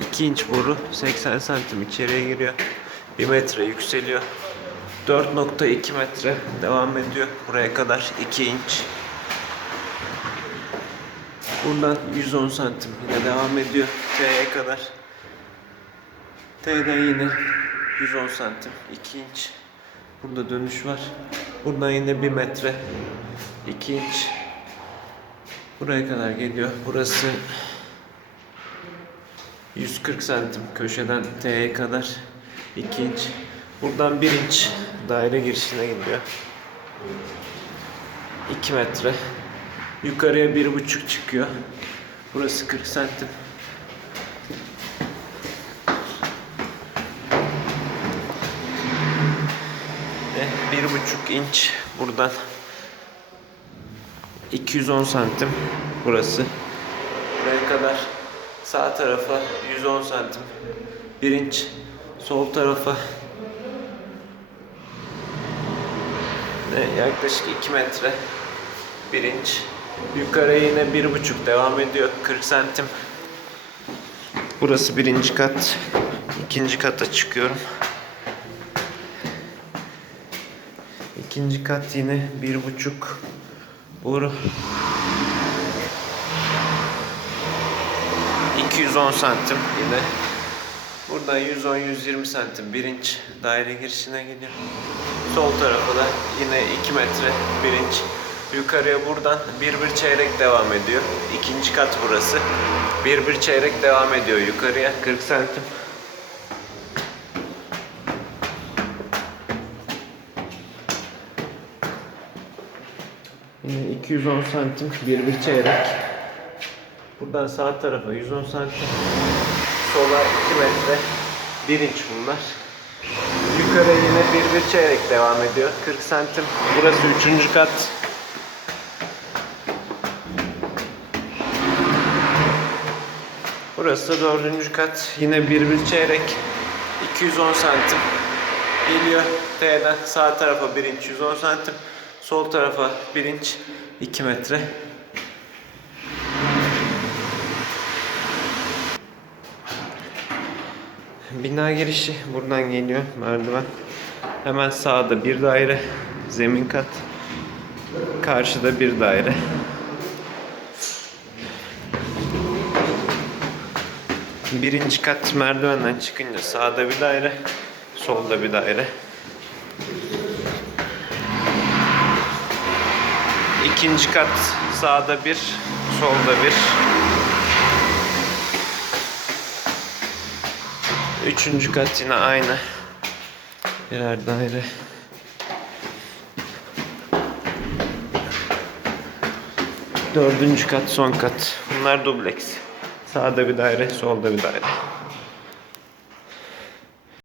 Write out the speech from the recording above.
2 inç boru 80 santim içeriye giriyor. 1 metre yükseliyor. 4.2 metre devam ediyor. Buraya kadar 2 inç. Buradan 110 santim yine devam ediyor. T'ye kadar. T'den yine 110 santim 2 inç. Burada dönüş var. Buradan yine 1 metre 2 inç. Buraya kadar geliyor. Burası 140 santim köşeden T'ye kadar 2 inç. Buradan 1 inç daire girişine gidiyor. 2 metre. Yukarıya 1,5 çıkıyor. Burası 40 santim. Ve 1,5 inç buradan 210 santim burası. Buraya kadar sağ tarafa 110 santim. 1 inç sol tarafa yaklaşık 2 metre 1 inç. Yukarıya yine 1,5 devam ediyor 40 santim. Burası birinci kat. İkinci kata çıkıyorum. İkinci kat yine bir buçuk boru. 210 santim yine. Buradan 110-120 santim bir inç daire girişine geliyor. Sol tarafı da yine 2 metre bir inç. Yukarıya buradan bir bir çeyrek devam ediyor. İkinci kat burası. Bir bir çeyrek devam ediyor yukarıya 40 santim. Yine 210 santim bir bir çeyrek. Buradan sağ tarafa 110 santim. Sola 2 metre 1 inç bunlar. Yukarı yine bir bir çeyrek devam ediyor. 40 santim. Burası 3. kat. Burası da 4. kat. Yine bir bir çeyrek. 210 santim. Geliyor T'den sağ tarafa 1 inç 110 santim. Sol tarafa 1 inç 2 metre. Bina girişi buradan geliyor merdiven. Hemen sağda bir daire zemin kat. Karşıda bir daire. Birinci kat merdivenden çıkınca sağda bir daire, solda bir daire. İkinci kat sağda bir, solda bir. Üçüncü kat yine aynı. Birer daire. Dördüncü kat son kat. Bunlar dubleks. Sağda bir daire, solda bir daire.